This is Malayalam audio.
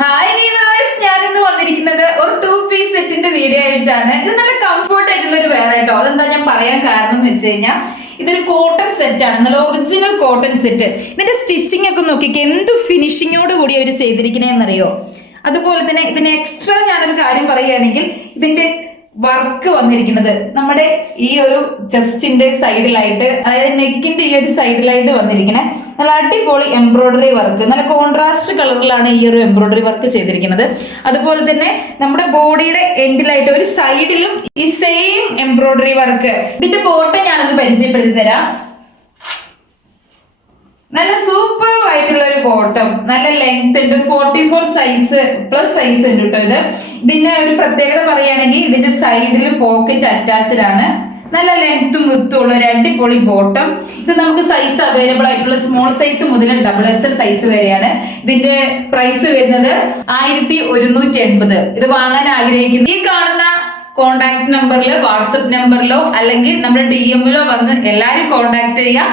ഹായ് വ്യൂവേഴ്സ്, ഞാൻ ഇന്ന് വന്നിരിക്കുന്നത് ഒരു 2 പീസ് സെറ്റിന്റെ വീഡിയോ ആയിട്ടാണ്. ഇത് നല്ല കംഫർട്ട് ആയിട്ടുള്ള ഒരു വെയർ ആയിട്ടോ. അതെന്താ ഞാൻ പറയാൻ കാരണം എന്ന് വെച്ച് കഴിഞ്ഞാൽ ഇതൊരു കോട്ടൺ സെറ്റ് ആണ്, നല്ല ഒറിജിനൽ കോട്ടൺ സെറ്റ്. ഇതിന്റെ സ്റ്റിച്ചിങ് ഒക്കെ നോക്കിക്ക് എന്ത് ഫിനിഷിങ്ങോട് കൂടി അവർ ചെയ്തിരിക്കണേന്നറിയോ. അതുപോലെ തന്നെ ഇതിന് എക്സ്ട്രാ ഞാനൊരു കാര്യം പറയുകയാണെങ്കിൽ ഇതിന്റെ വർക്ക് വന്നിരിക്കുന്നത് നമ്മുടെ ഈ ഒരു ചെസ്റ്റിന്റെ സൈഡിലായിട്ട്, അതായത് നെക്കിന്റെ ഈ ഒരു സൈഡിലായിട്ട് വന്നിരിക്കണേ നല്ല അടിപൊളി എംബ്രോയിഡറി വർക്ക്, നല്ല കോൺട്രാസ്റ്റ് കളറിലാണ് ഈ ഒരു എംബ്രോയിഡറി വർക്ക് ചെയ്തിരിക്കുന്നത്. അതുപോലെ തന്നെ നമ്മുടെ ബോഡിയുടെ എൻഡിലായിട്ട് ഒരു സൈഡിലും ഈ സെയിം എംബ്രോയിഡറി വർക്ക്. ഇതിന്റെ ബോട്ടം ഞാനൊന്ന് പരിചയപ്പെടുത്തി തരാം. നല്ല സൂപ്പർ ആയിട്ടുള്ള ഒരു ബോട്ടം, നല്ല ലെങ്ത് ഉണ്ട്, 44 സൈസ് പ്ലസ് സൈസ് ഉണ്ട് കേട്ടോ. ഇതിന്റെ ഒരു പ്രത്യേകത പറയുകയാണെങ്കിൽ ഇതിന്റെ സൈഡിൽ പോക്കറ്റ് അറ്റാച്ച്ഡ് ആണ്. നല്ല ലെങ്ത്തും വിത്തും ഉള്ള ഒരു അടിപൊളി ബോട്ടം. ഇത് നമുക്ക് സൈസ് അവൈലബിൾ ആയിട്ടുള്ള സ്മോൾ സൈസ് മുതൽ XXL സൈസ് വരെയാണ്. ഇതിന്റെ പ്രൈസ് വരുന്നത് 1180. ഇത് വാങ്ങാൻ ആഗ്രഹിക്കുന്നു ഈ കാണുന്ന കോൺടാക്ട് നമ്പറിൽ, വാട്സപ്പ് നമ്പറിലോ അല്ലെങ്കിൽ നമ്മുടെ DM വന്ന് എല്ലാവരും കോൺടാക്ട് ചെയ്യാം.